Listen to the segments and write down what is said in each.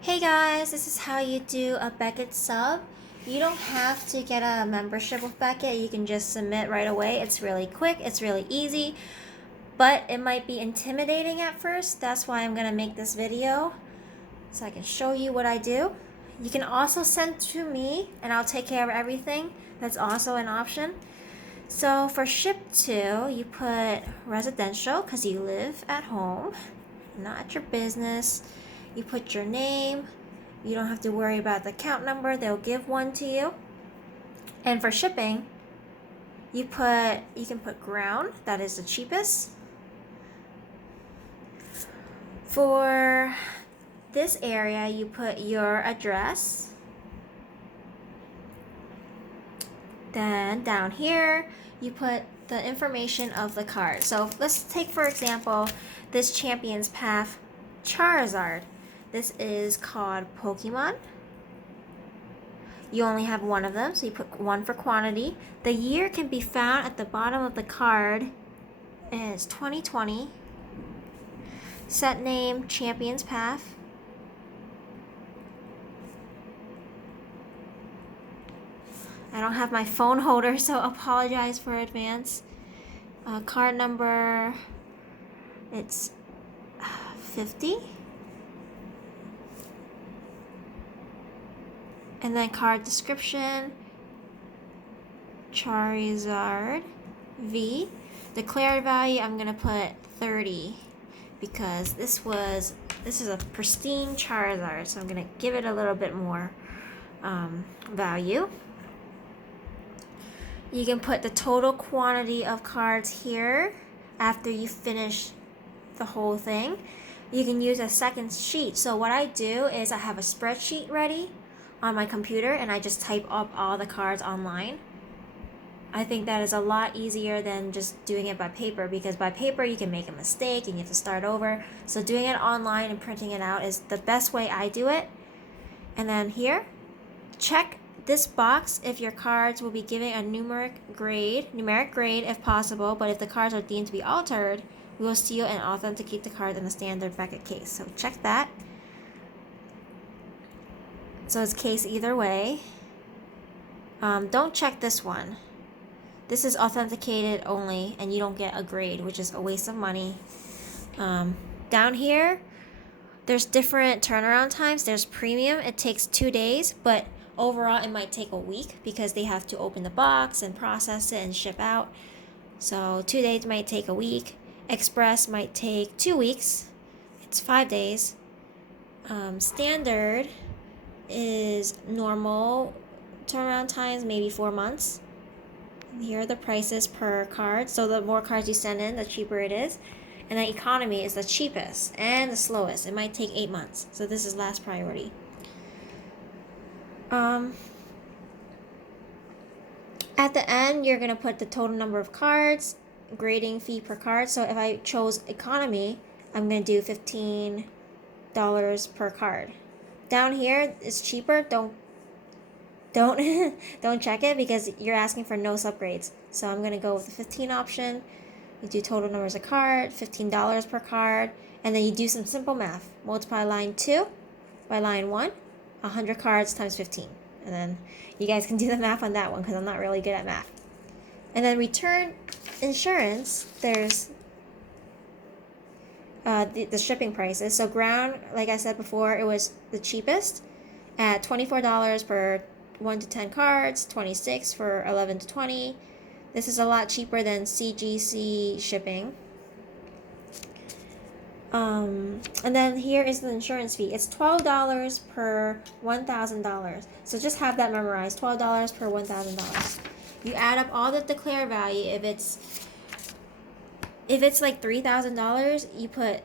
Hey guys, this is how you do a Beckett sub. You don't have to get a membership with Beckett. You can just submit right away. It's really quick, it's really easy, but it might be intimidating at first. That's why I'm gonna make this video so I can show you what I do. You can also send to me and I'll take care of everything. That's also an option. So for ship to, you put residential because you live at home, not at your business. You put your name. You don't have to worry about the account number. They'll give one to you. And for shipping, you can put ground. That is the cheapest. For this area, you put your address. Then down here, you put the information of the card. So let's take, for example, this Champion's Path Charizard. This is called Pokemon. You only have one of them, so you put one for quantity. The year can be found at the bottom of the card. It's 2020. Set name, Champion's Path. I don't have my phone holder, so apologize for advance. Card number, it's 50. And then card description, Charizard V. Declared value, I'm gonna put 30 because this is a pristine Charizard, so I'm gonna give it a little bit more value. You can put the total quantity of cards here after you finish the whole thing. You can use a second sheet. So what I do is I have a spreadsheet ready on my computer and I just type up all the cards online. I think that is a lot easier than just doing it by paper, because by paper you can make a mistake and you have to start over. So doing it online and printing it out is the best way I do it. And then here, check this box if your cards will be giving a numeric grade if possible, but if the cards are deemed to be altered, we will seal and authenticate the card in the standard Beckett case. So check that. So it's case either way. Don't check this one. This is authenticated only and you don't get a grade, which is a waste of money. Down here, there's different turnaround times. There's premium, it takes 2 days, but overall it might take a week because they have to open the box and process it and ship out. So 2 days might take a week. Express might take 2 weeks. It's 5 days. Standard is normal turnaround times, maybe 4 months. And here are the prices per card. So the more cards you send in, the cheaper it is. And the economy is the cheapest and the slowest. It might take 8 months. So this is last priority. At the end, you're going to put the total number of cards, grading fee per card. So if I chose economy, I'm going to do $15 per card. Down here is cheaper. Don't don't check it because you're asking for no subgrades. So I'm going to go with the 15 option. You do total numbers of card, $15 per card, and then you do some simple math. Multiply line 2 by line 1, 100 cards times 15. And then you guys can do the math on that one because I'm not really good at math. And then return insurance, there's the shipping prices. So ground, like I said before, it was the cheapest at $24 per 1 to 10 cards, 26 for 11 to 20. This is a lot cheaper than CGC shipping. And then here is the insurance fee. It's $12 per $1,000. So just have that memorized. $12 per $1,000. You add up all the declared value. If it's like $3,000, you put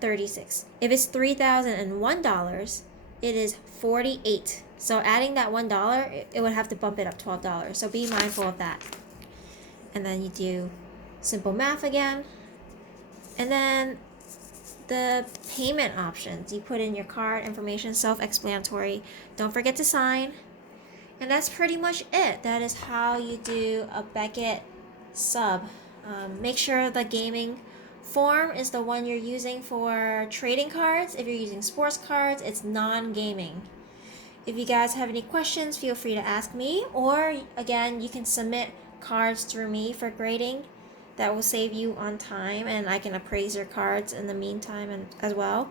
36. If it's $3,001, it is 48. So adding that $1, it would have to bump it up $12. So be mindful of that. And then you do simple math again. And then the payment options. You put in your card information, self-explanatory. Don't forget to sign. And that's pretty much it. That is how you do a Beckett sub. Make sure the gaming form is the one you're using for trading cards. If you're using sports cards, it's non-gaming. If you guys have any questions, feel free to ask me, or again, you can submit cards through me for grading. That will save you on time, and I can appraise your cards in the meantime and as well.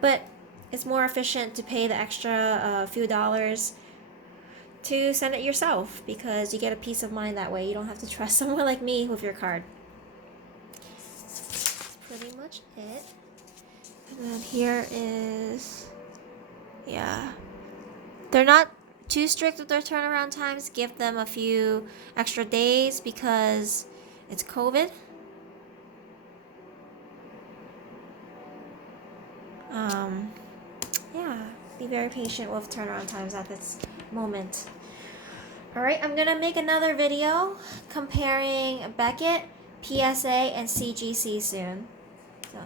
But it's more efficient to pay the extra few dollars to send it yourself, because you get a peace of mind that way. You don't have to trust someone like me with your card. That's pretty much it. And then here is, yeah. They're not too strict with their turnaround times. Give them a few extra days because it's COVID. Yeah, be very patient with turnaround times at this moment. Alright, I'm gonna make another video comparing Beckett, PSA, and CGC soon. So